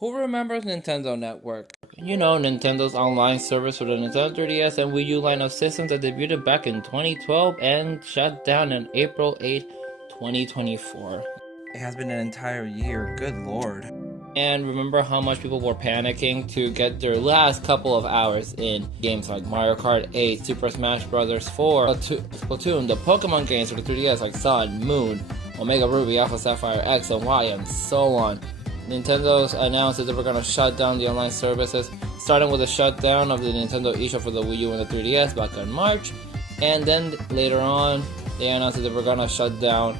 Who remembers Nintendo Network? You know, Nintendo's online service for the Nintendo 3DS and Wii U line of systems that debuted back in 2012 and shut down on April 8, 2024. It has been an entire year, good lord. And remember how much people were panicking to get their last couple of hours in games like Mario Kart 8, Super Smash Bros. 4, Splatoon, the Pokemon games for the 3DS like Sun, Moon, Omega Ruby, Alpha Sapphire, X and Y, and so on. Nintendo's announced that they were going to shut down the online services, starting with the shutdown of the Nintendo eShop for the Wii U and the 3DS back in March, and then later on, they announced that they were going to shut down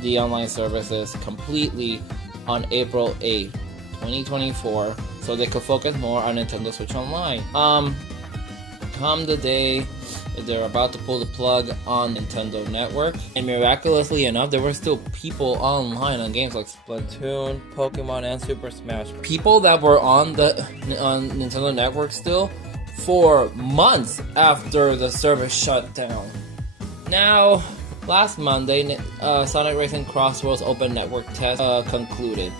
the online services completely on April 8, 2024, so they could focus more on Nintendo Switch Online. Come the day they're about to pull the plug on Nintendo Network, and miraculously enough, there were still people online on games like Splatoon, Pokemon, and Super Smash. People that were on Nintendo Network still for months after the service shut down. Now, last Monday, Sonic Racing Crossworlds Open Network test concluded.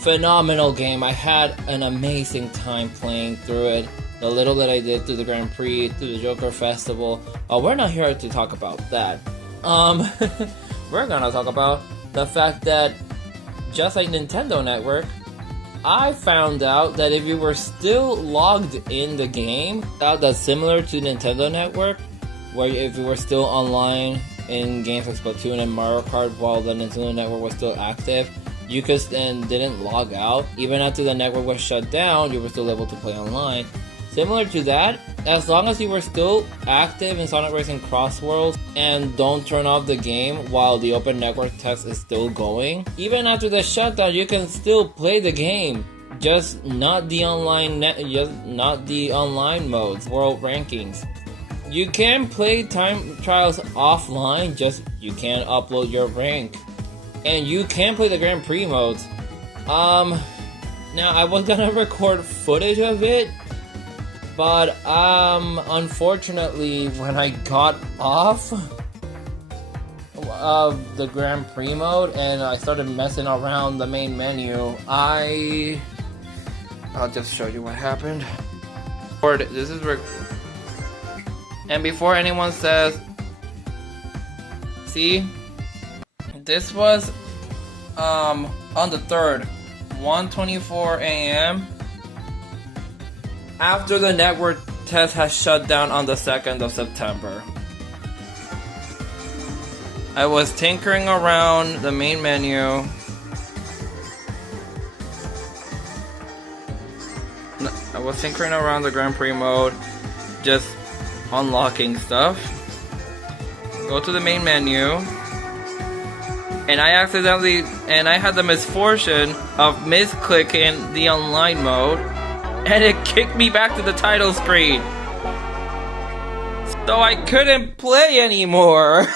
Phenomenal game. I had an amazing time playing through it. The little that I did through the Grand Prix, through the Joker Festival. We're not here to talk about that. We're gonna talk about the fact that, just like Nintendo Network, I found out that if you were still logged in the game, that's similar to Nintendo Network, where if you were still online in games like Splatoon and Mario Kart while the Nintendo Network was still active, you could and didn't log out. Even after the network was shut down, you were still able to play online. Similar to that, as long as you were still active in Sonic Racing Crossworlds and don't turn off the game while the open network test is still going, even after the shutdown, you can still play the game. Just not the online modes, world rankings. You can play time trials offline, just you can't upload your rank. And you can play the Grand Prix modes. Now I was gonna record footage of it, but unfortunately, when I got off of the Grand Prix mode and I started messing around the main menu, I'll just show you what happened. This is and before anyone says, see, this was on the 3rd, 1:24 a.m. after the network test has shut down on the 2nd of September. I was tinkering around the main menu. I was tinkering around the Grand Prix mode, just unlocking stuff. Go to the main menu. And I had the misfortune of misclicking the online mode, and it kicked me back to the title screen. So I couldn't play anymore.